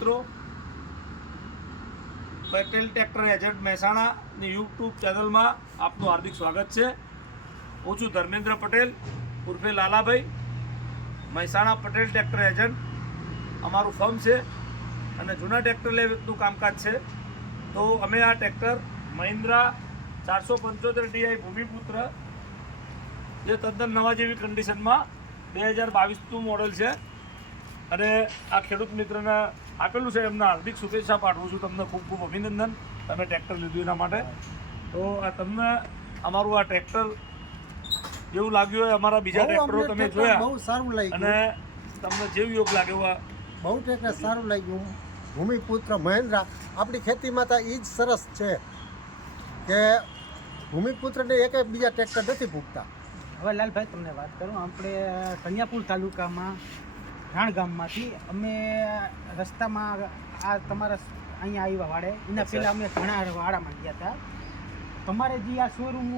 મિત્રો, Patel tractor agent મહેસાણાની YouTube ચેનલમાં આપનું હાર્દિક સ્વાગત છે. હું છું ધર્મેન્દ્ર પટેલ ઉર્ફે લાલાભાઈ, મહેસાણા પટેલ ટ્રેક્ટર એજન્ટ અમારું ફર્મ છે અને જૂના ટ્રેક્ટર લેવાનું કામકાજ છે. તો અમે આ ટ્રેક્ટર મહિન્દ્રા 475 DI ભૂમિપુત્ર, જે તદ્દન નવા જેવી કન્ડિશનમાં 2022નું મોડલ છે અને આ ખેડૂત મિત્રને આપેલું છે. એમના હાર્દિક શુભેચ્છા પાઠવું છું. તમને ખૂબ ખૂબ અભિનંદન, તમે ટ્રેક્ટર લીધું એના માટે. તો આ તમને અમારું આ ટ્રેક્ટર જેવું લાગ્યું હોય, અમારા બીજા ટ્રેક્ટરો તમે જોયા, બહુ સારું લાગ્યું અને તમને જેવું યોગ લાગ્યું, બહુ ટ્રેક્ટર સારું લાગ્યું. ભૂમિપુત્ર મહેન્દ્રા આપણી ખેતીમાં તો એ જ સરસ છે કે ભૂમિપુત્રને એક બીજા ટ્રેક્ટર નથી ભૂગતા. હવે લાલભાઈ તમને વાત કરું, આપણે કન્યાપુર તાલુકામાં રાણ ગામમાંથી અમે રસ્તામાં આ તમારા અહીંયા આવ્યા વાડે, એના પહેલાં અમે ઘણા વાડામાં ગયા હતા. તમારે જે આ શોરૂમ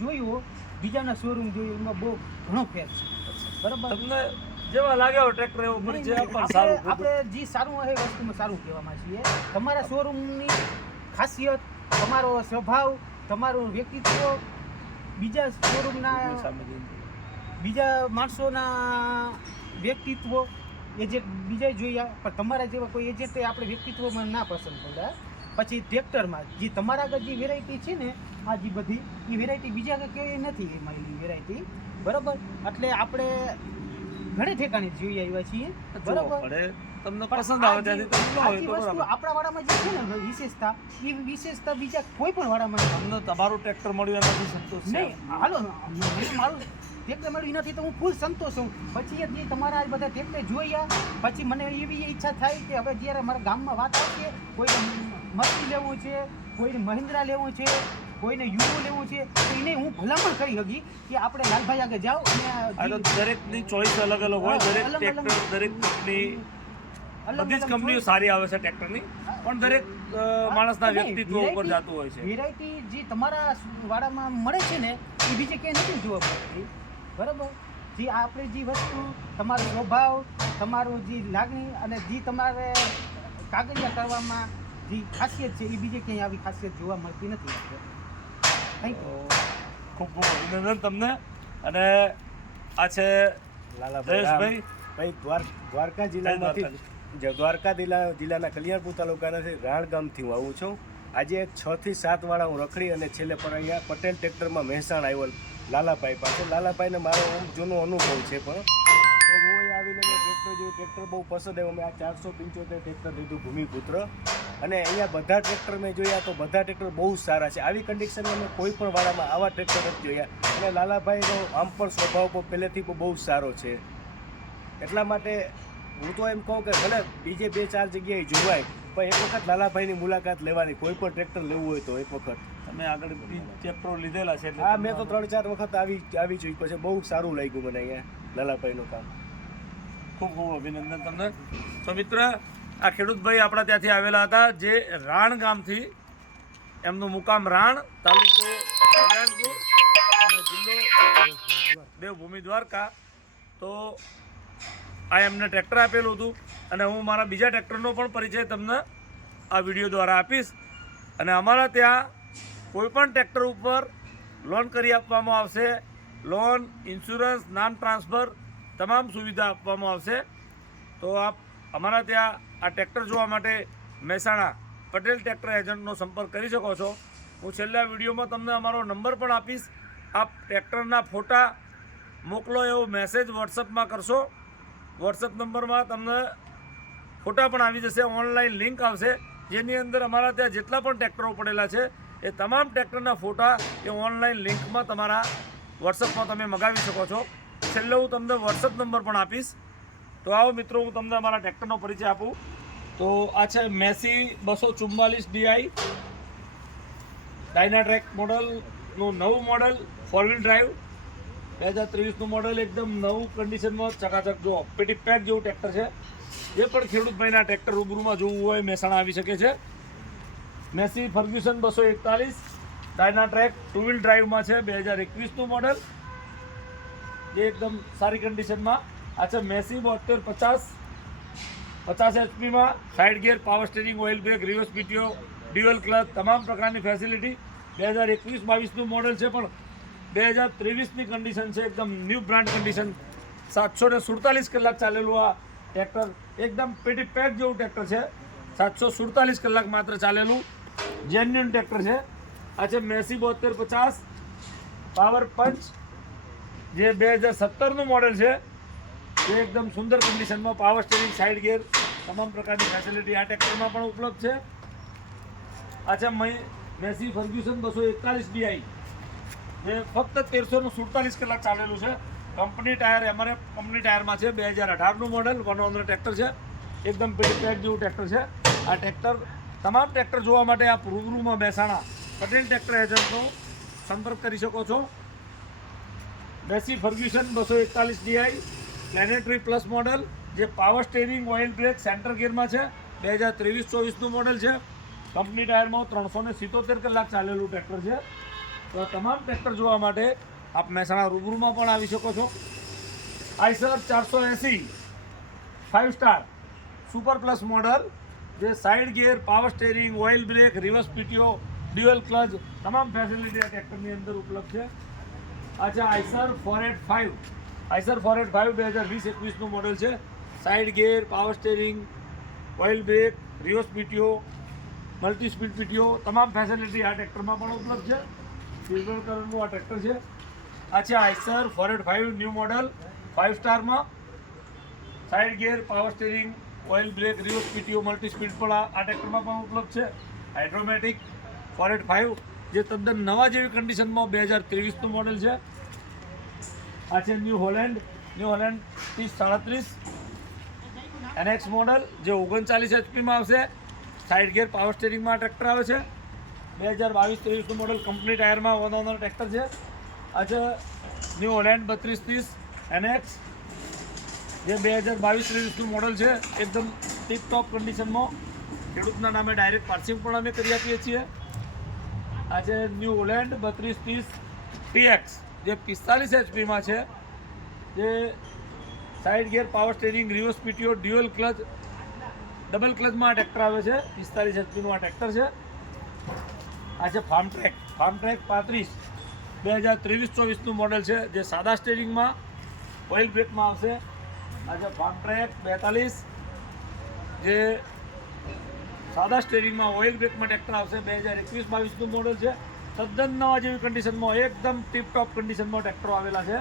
જોયું, બીજાના શોરૂમ જોયું, એમાં બહુ ઘણો ફેર છે. બરાબર, તમને જેવા લાગ્યો ટ્રેક્ટર એવો પરિચય પણ સારું. આપણે જે સારું હોય એ વસ્તુમાં સારું કહેવામાં છીએ. તમારા શોરૂમની ખાસિયત, તમારો સ્વભાવ, તમારું વ્યક્તિત્વ બીજા શોરૂમના બીજા માણસોના વ્યક્તિત્વ એજન્ટ બીજા જોયા, પણ તમારા જેવા કોઈ એજન્ટે આપણે વ્યક્તિત્વમાં ના પસંદ પડ્યા. પછી ટ્રેક્ટરમાં જે તમારા આગળ જે વેરાયટી છે ને, આ જે બધી એ વેરાયટી બીજા આગળ ક્યાંય નથી એમાં વેરાયટી. બરાબર, એટલે આપણે ઘણી ઠેકાણે જોઈ આવ્યા છીએ. બરાબર, તમને પસંદ આવે ત્યાંથી તમે લો. આ વસ્તુ આપણા વાડામાં જે છે ને વિશેષતા, એ વિશેષતા બીજા કોઈ પણ વાડામાં તમને તમારું ટ્રેક્ટર મળ્યું એનાથી સંતોષ છે? નહીં. હાલો, મારું ટ્રેક્ટર મળ્યું નથી તો હું ફૂલ સંતોષ છું. પછી જે તમારા આ બધા ટ્રેક્ટર જોયા પછી મને એવી ઈચ્છા થાય કે હવે જ્યારે અમારા ગામમાં વાત આવશે, કોઈને મસ્તી લેવું છે, કોઈને મહિન્દ્રા લેવું છે, કોઈને યુવો લેવું છે, તો એને હું ભલામણ કરી શકી કે આપણે લાલભાઈ આગળ જાઓ. અને દરેકની ચોઈસ અલગ અલગ હોય. દરેક ટ્રેક્ટર, દરેક કંપની, બધી જ કંપનીઓ સારી આવે છે ટ્રેક્ટરની, પણ દરેક માણસના વ્યક્તિત્વ ઉપર જતું હોય છે. વેરાયટી જે તમારા વાડામાં મળે છે ને, એ બીજે ક્યાંય નથી જોવા મળતી. બરાબર, જે આપણે જે વસ્તુ, તમારો સ્વભાવ, તમારું જે લાગણી અને જે તમારે કાગળિયા કરવામાં જે ખાસિયત છે, એ બીજે ક્યાંય આવી ખાસિયત જોવા મળતી નથી. થેન્ક યુ, ખૂબ ખૂબ અભિનંદન તમને. અને આ છે જયેશભાઈ, દ્વારકા જિલ્લાના કલ્યાણપુર તાલુકાના રાણ ગામથી હું આવું છું. આજે 6 થી 7 વાળા હું રખડી અને છેલ્લે પર અહીંયા પટેલ ટ્રેક્ટરમાં મહેસાણા આવ્યો લાલાભાઈ પાસે. લાલાભાઈને મારો જૂનો અનુભવ છે, પણ તો હું આવીને મેં ટ્રેક્ટર જોયું, ટ્રેક્ટર બહુ પસંદ આવ્યો. મેં આ 475 ટ્રેક્ટર લીધું ભૂમિપુત્ર, અને અહીંયા બધા ટ્રેક્ટર મેં જોયા તો બધા ટ્રેક્ટર બહુ સારા છે. આવી કન્ડિશનમાં મેં કોઈ પણ વાળામાં આવા ટ્રેક્ટર નથી જોયા. અને લાલાભાઈનો આમ પણ સ્વભાવ પણ પહેલેથી બહુ સારો છે. એટલા માટે હું તો એમ કહું કે ભલે બીજે 2-4 જગ્યાએ જોવાય, પણ એક વખત લાલાભાઈની મુલાકાત લેવાની. કોઈ પણ ટ્રેક્ટર લેવું હોય તો એક વખત. તમે આગળ ટ્રેક્ટરો લીધેલા છે? હા, મેં તો 3-4 વખત આવી ચૂક્યો છે. બહુ સારું લાગ્યું મને અહીંયા લાલાભાઈનું કામ. ખૂબ ખૂબ અભિનંદન તમને. તો મિત્ર, આ ખેડૂતભાઈ આપણા ત્યાંથી આવેલા હતા, જે રાણ ગામથી, એમનું મુકામ રાણ, તાલુકો કલ્યાણપુર અને જિલ્લો દેવભૂમિ દ્વારકા. તો આ એમને ટ્રેક્ટર આપેલું હતું અને હું મારા બીજા ટ્રેક્ટરનો પણ પરિચય તમને આ વિડીયો દ્વારા આપીશ. અને અમારા ત્યાં કોઈ પણ ટ્રેક્ટર ઉપર લોન કરી આપવામાં આવશે. લોન, ઇન્સ્યોરન્સ, નામ ટ્રાન્સફર, તમામ સુવિધા આપવામાં આવશે. તો આપ અમારા ત્યાં આ ટ્રેક્ટર જોવા માટે મહેસાણા પટેલ ટ્રેક્ટર એજન્ટનો સંપર્ક કરી શકો છો. હું છેલ્લા વિડીયોમાં તમને અમારો નંબર પણ આપીશ. આપ ટ્રેક્ટરના ફોટા મોકલો એવો મેસેજ વોટ્સઅપમાં કરશો. વોટ્સઅપ નંબરમાં તમને ફોટા પણ આવી જશે, ઓનલાઈન લિંક આવશે, જેની અંદર અમારા ત્યાં જેટલા પણ ટ્રેક્ટરો પડેલા છે એ તમામ ટ્રેક્ટરના ફોટા એ ઓનલાઈન લિંકમાં તમારા વોટ્સઅપમાં તમે મગાવી શકો છો. છેલ્લે હું તમને વોટ્સઅપ નંબર પણ આપીશ. તો આવો મિત્રો, હું તમને અમારા ટ્રેક્ટરનો પરિચય આપું. તો આ છે મેસી 244 DI ડાયનાટ્રેક મોડલનું નવું મોડલ, 4-wheel ડ્રાઈવ, 2023નું મોડલ, એકદમ નવું કન્ડિશનમાં, ચકાચક. જો પેટી પેક જેવું ટ્રેક્ટર છે. જે પણ ખેડૂતભાઈના ટ્રેક્ટર રૂબરૂમાં જોવું હોય મહેસાણા આવી શકે છે. મેસી ફર્ગ્યુસન 241 ડાયનાટ્રેક 2-wheel ડ્રાઈવમાં છે, 2021નું મોડલ, જે એકદમ સારી કન્ડિશનમાં. આ છે Massey 7250 50 HP side gear, power steering, oil brake, reverse PTO, dual clutch, તમામ પ્રકારની ફેસિલિટી. 2021-22નું મોડેલ છે, પણ 2023ની કન્ડિશન છે, એકદમ ન્યૂ બ્રાન્ડ કન્ડિશન. 747 કલાક ચાલેલું આ ટ્રેક્ટર, એકદમ પેટી પેક જેવું ટ્રેક્ટર છે. 747 કલાક માત્ર ચાલેલું જેન્યુઅન ટ્રેક્ટર છે. આ છે મેસી 7250 પાવર પંચ, જે 2017નું મોડેલ છે. જે એકદમ સુંદર કન્ડિશનમાં, પાવર સ્ટીરિંગ, સાઇડ ગિયર, તમામ પ્રકારની ફેસિલિટી આ ટ્રેક્ટરમાં પણ ઉપલબ્ધ છે. આ છે મેસી ફર્ગ્યુસન 241 DI, જે ફક્ત 1347 કલાક ચાલેલું છે. કંપની ટાયર, MRF કંપની ટાયરમાં છે. 2018નું મોડેલ, 1 ઓનર ટ્રેક્ટર છે. એકદમ પેટી પેક જેવું ટ્રેક્ટર છે આ ટ્રેક્ટર. તમામ ટ્રેક્ટર જોવા માટે આપ રૂબરૂમાં મહેસાણા પટેલ ટ્રેક્ટર એજન્ટનો સંપર્ક કરી શકો છો. Massey Ferguson 241 DI planetary plus model, જે power steering, oil brake, centre ગિયરમાં છે. 2023-24નું મોડલ છે. કંપની ટાયરમાં 377 કલાક ચાલેલું ટ્રેક્ટર છે. તો આ તમામ ટ્રેક્ટર જોવા માટે આપ મહેસાણા રૂબરૂમાં પણ આવી શકો છો. Eicher 480 5 star super plus model, જે side gear, power steering, oil brake, reverse PTO, dual clutch, તમામ ફેસિલિટી આ ટ્રેક્ટરની અંદર ઉપલબ્ધ છે. આ છે આઈસર 485 2020-21નું મોડલ છે. Side gear, power steering, oil brake, reverse PTO, multi speed PTO, તમામ ફેસિલિટી આ ટ્રેક્ટરમાં પણ ઉપલબ્ધ છે. સિલ્વર કલરનું આ ટ્રેક્ટર છે. આ છે આઈસર 485 ન્યૂ મોડલ 5 સ્ટારમાં. Side gear, power steering, oil brake, reverse PTO, multi speed પણ આ ટ્રેક્ટરમાં પણ ઉપલબ્ધ છે. હાઇડ્રોમેટિક 485, જે તદ્દન નવા જેવી કન્ડિશનમાં 2023નું મોડેલ છે. આ છે ન્યૂ હોલેન્ડ 3037 NX મોડલ, જે 39 HPમાં આવશે. સાઇડ ગિયર, પાવર સ્ટીરિંગમાં ટ્રેક્ટર આવે છે. 2022-23નું મોડલ, કંપની ટાયરમાં 1 ઓનર ટ્રેક્ટર છે. આ છે ન્યૂ હોલેન્ડ 3230 NX, જે 2022-23નું મોડલ છે. એકદમ ટીપ ટોપ કન્ડિશનમાં, ખેડૂતના નામે ડાયરેક્ટ પાર્સિંગ પણ અમે કરી આપીએ છીએ. આ છે ન્યૂ હોલેન્ડ 3230 TX, જે 45 HPમાં છે. જે side gear, power steering, reverse PTO, dual clutch, double ક્લચમાં આ ટ્રેક્ટર આવે છે. 45 HPનું આ ટ્રેક્ટર છે. આ છે ફાર્મ ટ્રેક 35 2023-24નું મોડેલ છે, જે સાદા સ્ટીરિંગમાં, ઓઇલ બ્રેકમાં આવશે. આ છે ફાર્મ ટ્રેક 42, જે સાદા સ્ટીરિંગમાં, ઓઇલ બ્રેકમાં ટ્રેક્ટર આવશે. 2021-22નું મોડલ છે. તદ્દન નવા જેવી કન્ડિશનમાં, એકદમ ટીપ ટોપ કન્ડિશનમાં ટ્રેક્ટરો આવેલા છે.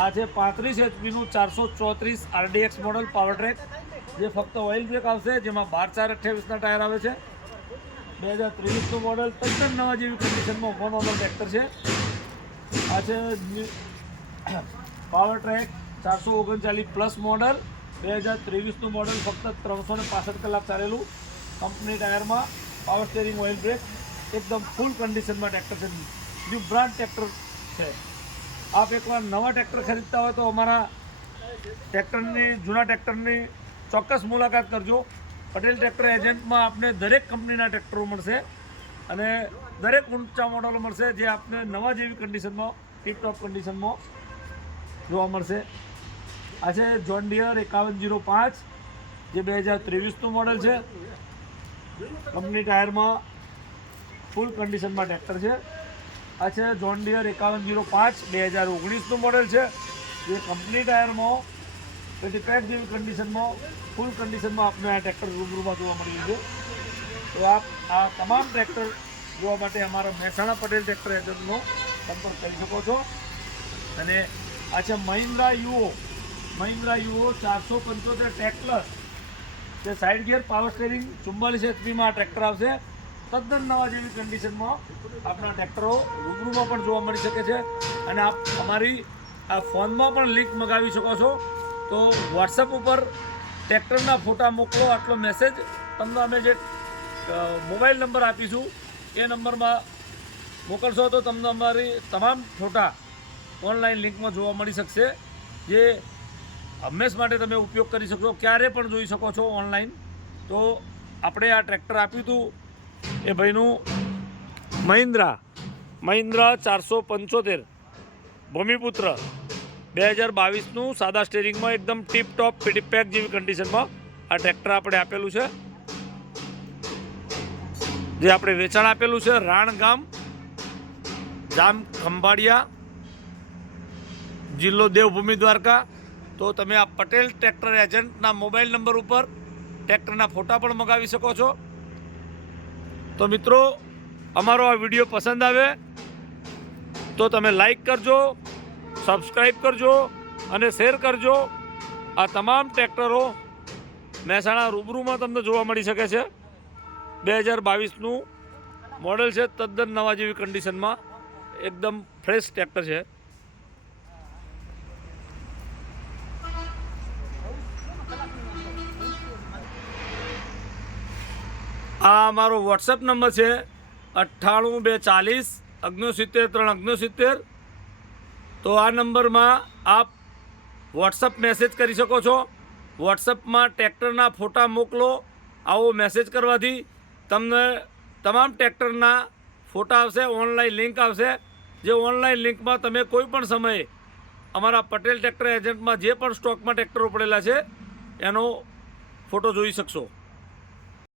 આ છે 35 HPનું 434 RDX મોડલ પાવર ટ્રેક, જે ફક્ત ઓઇલ બ્રેક આવશે, જેમાં 12/4/28ના ટાયર આવે છે. 2023નું મોડલ, તદ્દન નવા જેવી કન્ડિશનમાં 1 ઓનર ટ્રેક્ટર છે. આ છે પાવર ટ્રેક 439 પ્લસ મોડલ, 2023નું મોડલ, ફક્ત 365 કલાક ચાલેલું, કંપની ટાયરમાં, પાવર સ્ટીરિંગ, ઓઇલ બ્રેક, એકદમ ફૂલ કન્ડિશનમાં ટ્રેક્ટર છે. ન્યૂ બ્રાન્ડ ટ્રેક્ટર છે. આપ એકવાર નવા ટ્રેક્ટર ખરીદતા હોય તો અમારા જૂના ટ્રેક્ટરની ચોક્કસ મુલાકાત કરજો. પટેલ ટ્રેક્ટર એજન્ટમાં આપને દરેક કંપનીના ટ્રેક્ટરો મળશે અને દરેક ઊંચા મોડલો મળશે, જે આપને નવા જેવી કન્ડિશનમાં, ટીપટોપ કન્ડિશનમાં જોવા મળશે. આ છે જોન ડિયર 5105, જે 2023નું મોડલ છે. કંપની ટાયરમાં ફૂલ કન્ડિશનમાં ટ્રેક્ટર છે. આ છે જોન ડિયર 5105 2019નું મોડલ છે, જે કંપની ટાયરમાં પેટી પેક જેવી કન્ડિશનમાં, ફૂલ કન્ડિશનમાં આપણે આ ટ્રેક્ટર રૂબરૂમાં જોવા મળી છે. તો આપ આ તમામ ટ્રેક્ટર જોવા માટે અમારા મહેસાણા પટેલ ટ્રેક્ટર એજન્ટનો સંપર્ક કરી શકો છો. અને આ છે મહિન્દ્રા યુઓ 475 ટેક પ્લસ, જે સાઇડ ગિયર, પાવર સ્ટીરિંગ, 44 HPમાં આ ટ્રેક્ટર આવશે. તદ્દન નવા જેવી કન્ડિશનમાં આપણા ટ્રેક્ટરો રૂબરૂમાં પણ જોવા મળી શકે છે. અને આપ અમારી આ ફોનમાં પણ લિંક મગાવી શકો છો. તો વોટ્સઅપ ઉપર ટ્રેક્ટરના ફોટા મોકલો, આટલો મેસેજ તમને અમે જે મોબાઈલ નંબર આપીશું એ નંબરમાં મોકલશો તો તમને અમારી તમામ ફોટા ઓનલાઈન લિંકમાં જોવા મળી શકશે, જે હંમેશ માટે તમે ઉપયોગ કરી શકશો, ક્યારે પણ જોઈ શકો છો ઓનલાઈન. તો આપણે આ ટ્રેક્ટર આપ્યું હતું એ ભાઈનું મહિન્દ્રા 475 ભૂમિપુત્ર 2022નું સાદા સ્ટીરિંગમાં, એકદમ ટીપ ટોપ પેટી પેક જેવી કન્ડિશનમાં આ ટ્રેક્ટર આપણે આપેલું છે, જે આપણે વેચાણ આપેલું છે રાણ ગામ, જામ ખંભાળિયા, જિલ્લો દેવભૂમિ દ્વારકા. તો તમે આ પટેલ ટ્રેક્ટર એજન્ટના મોબાઈલ નંબર ઉપર ટ્રેક્ટરના ફોટા પણ મંગાવી શકો છો. તો મિત્રો, અમારો આ વિડીયો પસંદ આવે તો તમે લાઈક કરજો, સબસ્ક્રાઈબ કરજો અને શેર કરજો. આ તમામ ટ્રેક્ટરો મહેસાણા રૂબરૂમાં તમને જોવા મળી શકે છે. 2022નું મોડેલ છે, તદ્દન નવા જેવી કન્ડિશનમાં, એકદમ ફ્રેશ ટ્રેક્ટર છે. આ અમારો વોટ્સએપ નંબર છે 98 240 69 3 69. તો આ નંબરમાં આપ વોટ્સઅપ મેસેજ કરી શકો છો. વોટ્સઅપમાં ટ્રેક્ટરના ફોટા મોકલો. આવો મેસેજ કરવાથી તમને તમામ ટ્રેક્ટરના ફોટા આવશે, ઓનલાઈન લિંક આવશે. જે ઓનલાઈન લિંકમાં તમે કોઈ પણ સમયે અમારા પટેલ ટ્રેક્ટર એજન્ટમાં જે પણ સ્ટોકમાં ટ્રેક્ટરો પડેલા છે એનો ફોટો જોઈ શકશો.